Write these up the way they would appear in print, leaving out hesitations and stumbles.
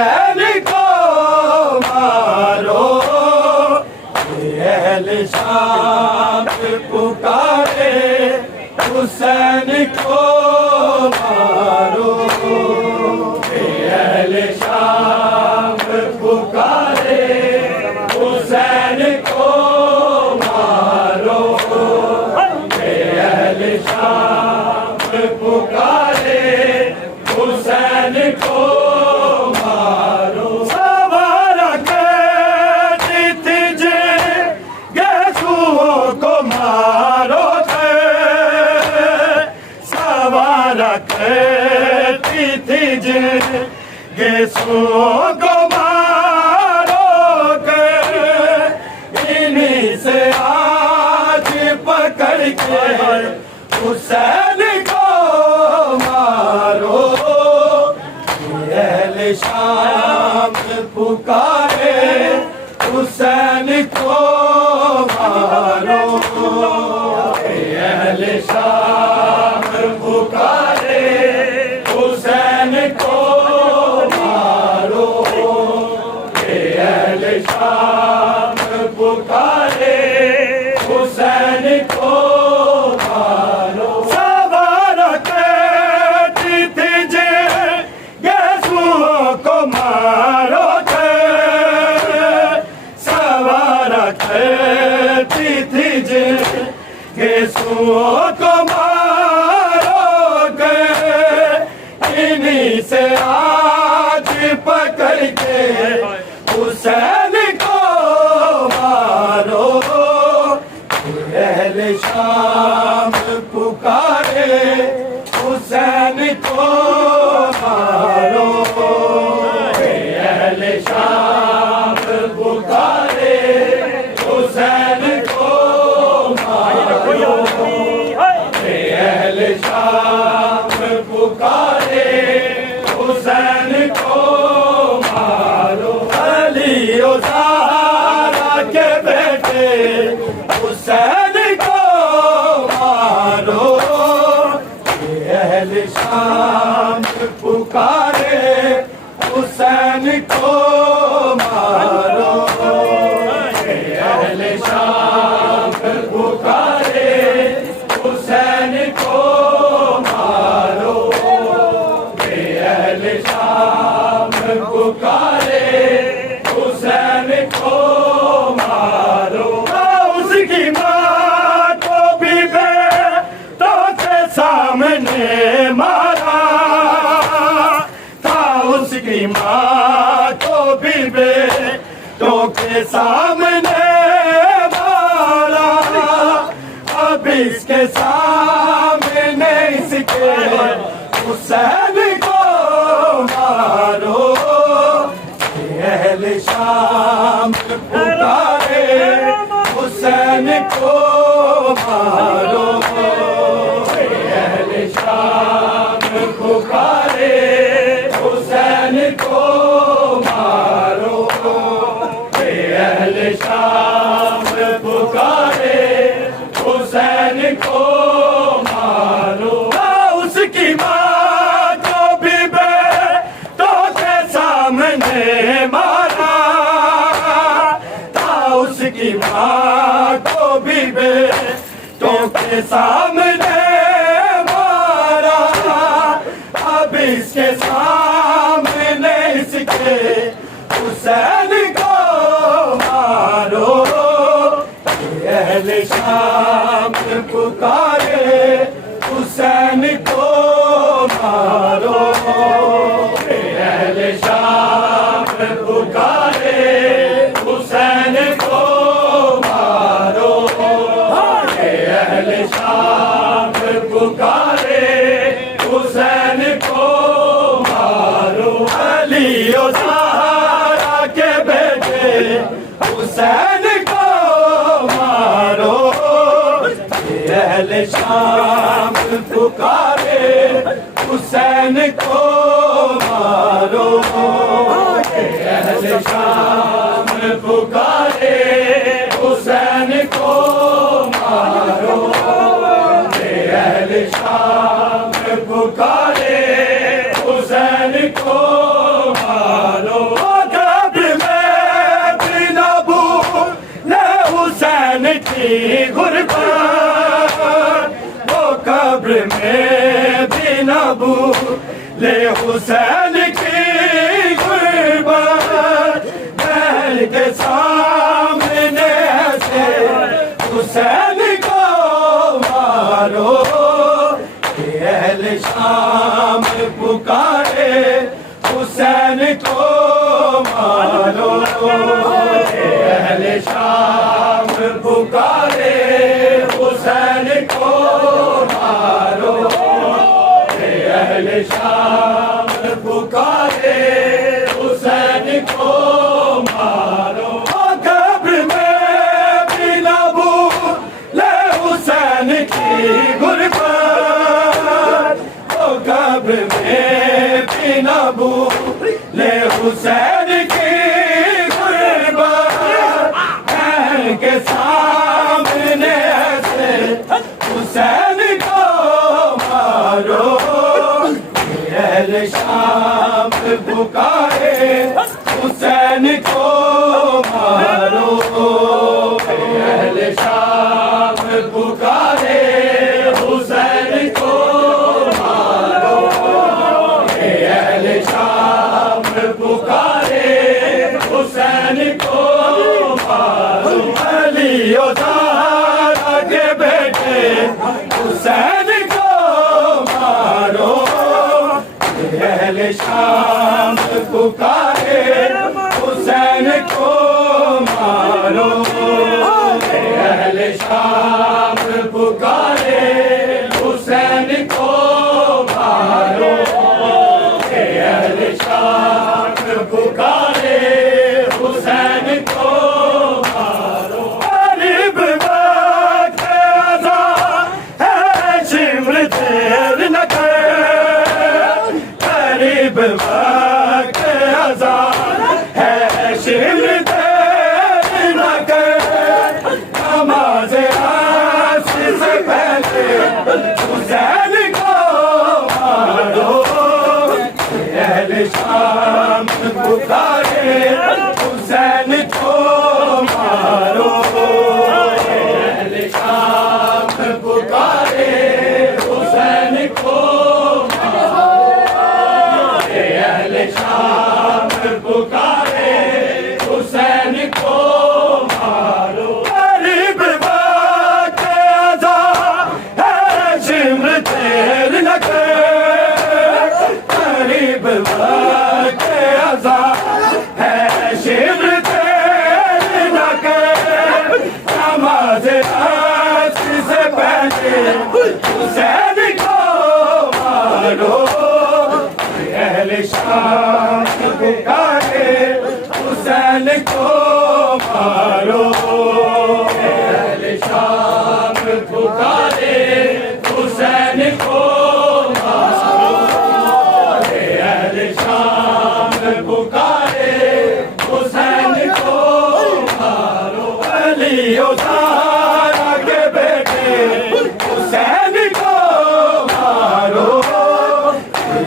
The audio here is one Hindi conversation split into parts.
हुसैन को मारो। अहले शाम पुकारे हुसैन को मारो। अहले शाम पुकारे हुसैन को मारो। अहले शाम पुकारे हुसैन को मारो। सवारा के जित गेसुओं को मारो थे। सवारा के जित गेसुओं को मारो के। इन्हीं से आज पकड़ के हुसैन को मारो। अहले शाम पुकारे हुसैन को मारो। अहले शाम पुकारे हुसैन को मारो। अहले शाम पुकारे हुसैन को मारो। सवारा के जित गेसुओं को मारो थे। सवारा के जित गेसुओं को मारो के। इन्हीं से आज पकड़ के हुसैन को मारो। अहले शाम पुकारे हुसैन को मारो। अहले शाम पुकारे हुसैन को मारो। अहले शाम पुकारे हुसैन को मारो। अली ओ ज़हरा के बेटे हुसैन को मारो। अहले शाम पुकारे हुसैन को मारो। अहले शाम पुकारे हुसैन को मारो। अहले शाम पुकारे हुसैन को मारो। उसकी माँ को भी बेटों के सामने मारा था। उसकी माँ को भी बेटों के सामने मारा। अब इसके सामने इसके हुसैन को मारो। अहले शाम पुकारे हुसैन को मारो। अहले शाम पुकारे हुसैन को मारो। अहले शाम पुकारे हुसैन को मारो। उसकी माँ को भी बेटों के सामने मारा था। उसकी माँ को भी बेटों के सामने मारा। अब इसके सामने इसके हुसैन को मारो। अहले शाम पुकारे हुसैन को मारो। अहले शाम पुकारे हुसैन को मारो। अहले शाम पुकारे हुसैन को मारो। अली ओ ज़हरा के बेटे हुसैन को मारो। अहले शाम पुकारे हुसैन को मारो। अहले शाम पुकारे हुसैन को मारो। अहले शाम पुकारे हुसैन को मारो। की गुर्बत, वो कब्र में भी न भूले हुसैन की गुर्बत। महल के सामने से हुसैन को मारो, अहले शाम पुकारे हुसैन को मारो, अहले शाम पुकारे हुसैन को मारो, अहले शाम पुकारे हुसैन को मारो। कब्र में भी न भूले हुसैन की गुर्बत, कब्र में भी न भूले हुसैन की गुर्बत। महल के सामने से हुसैन को मारो, अहले शाम पुकारे हुसैन को मारो, अहले शाम पुकारे हुसैन को मारो, अहले शाम पुकारे हुसैन को मारो। अली ज़ारा के बेटे हुसैन को मारो, अहले शाम पुकारे हुसैन को मारो, अहले शाम पुकारे हुसैन को मारो, अहले शाम पुकारे हुसैन को मारो। गरीब वक्त अज़ा है शिमर देर न कर, गरीब वक्त अज़ा है शिमर देर न कर। नमाज़ असर से पहले हुसैन को मारो, अहले शाम पुकारे हुसैन को मारो, अहले शाम पुकारे हुसैन को मारो, अहले शाम पुकारे हुसैन को मारो। गरीब वक्त अज़ा है शिमर देर न कर, गरीब वक्त अज़ा है शिमर देर न कर। नमाज़ असर से पहले हुसैन को मारो, अहले शाम पुकारे हुसैन को मारो, अहले शाम पुकारे हुसैन को मारो, अहले शाम पुकारे हुसैन को मारो। अली ज़ारा के बेटे हुसैन को मारो,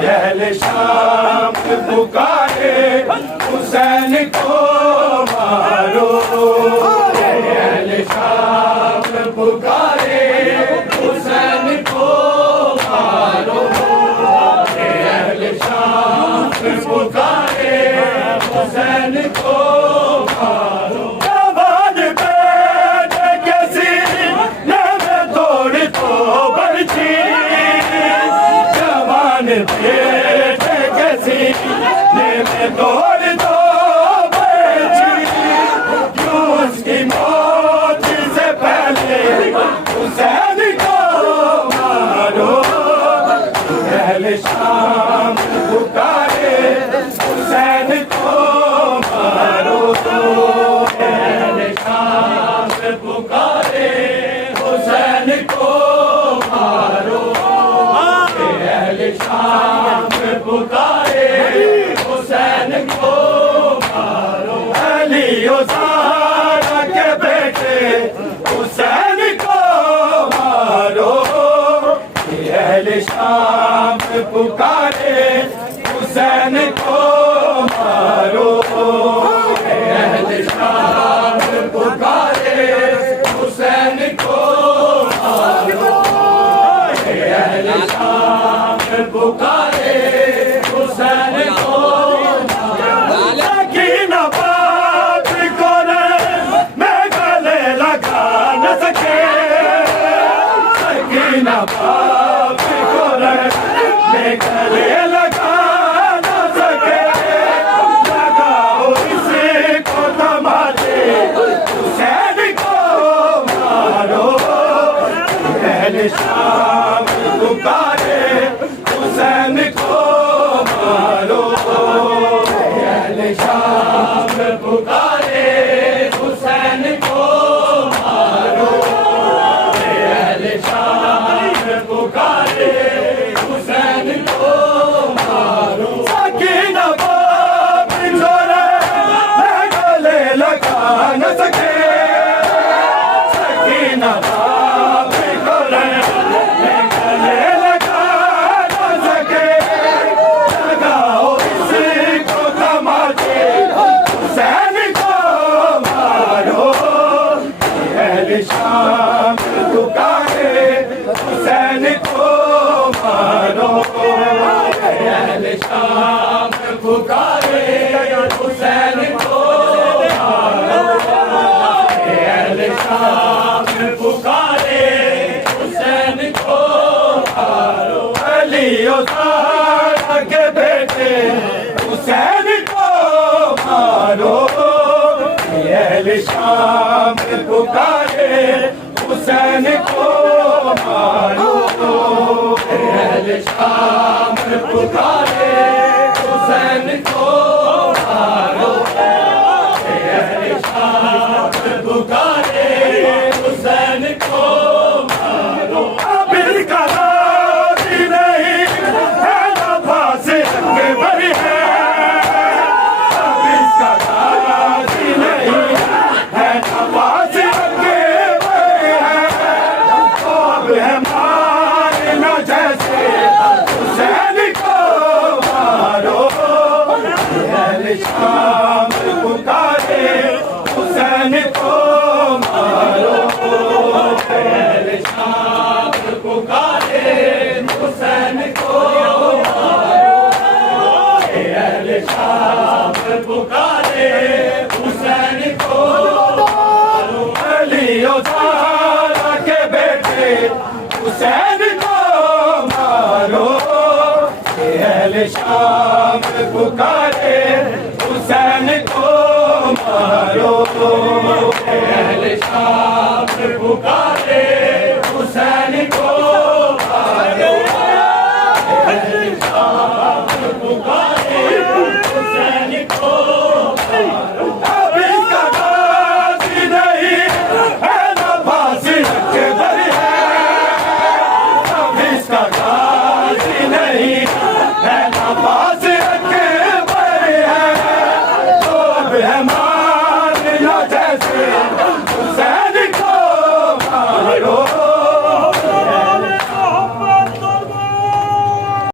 अहले शाम पुकारे हुसैन को मारो, अहले शाम पुकारे हुसैन को मारो, अहले शाम पुकारे हुसैन को मारो। जवान बेटे के सीने में तोड़ तो बरछी, जवान बेटे के सीने में तोड़ तो बरछी। यूं उसकी मौत से पहले हुसैन को मारो, अहले शाम पुकारे हुसैन को मारो, अहले शाम पुकारे हुसैन को मारो, अहले शाम पुकारे हुसैन को मारो। अली ज़ारा के बेटे हुसैन को मारो, अहले शाम पुकारे हुसैन को मारो, अहले शाम पुकारे हुसैन शाम पुकारे हुसैन को मारो अहले शाम पुकारे हुसैन को मारो सकीना बाप जोरे मैं गले लगा न सके सकीना बाप जोरे मैं गले लगा न सके लगाओ इसको तमाचे हुसैन को मारो अहले शाम पुकारे हुसैन को मारो अहले शाम पुकारे हुसैन को मारो अहले शाम पुकारे हुसैन को मारो अली ज़हरा के बेटे हुसैन को मारो अहले शाम पुकारे हुसैन को मारो अहले शाम पुकारे हुसैन को मारो अहले शाम पुकारे हुसैन को मारो अबिर का राज़ी नहीं है नवाज़ के बरी है अबिर का राज़ी नहीं है नवाज़ के बरी है अब है मारना जैसे हुसैन को मारो अहले शाम पुकारे हुसैन को मारो अहले शाम पुकारे हुसैन को मारो अहले शाम पुकारे हुसैन को मारो अली ज़हरा के बेटे हुसैन को मारो अहले शाम पुकारे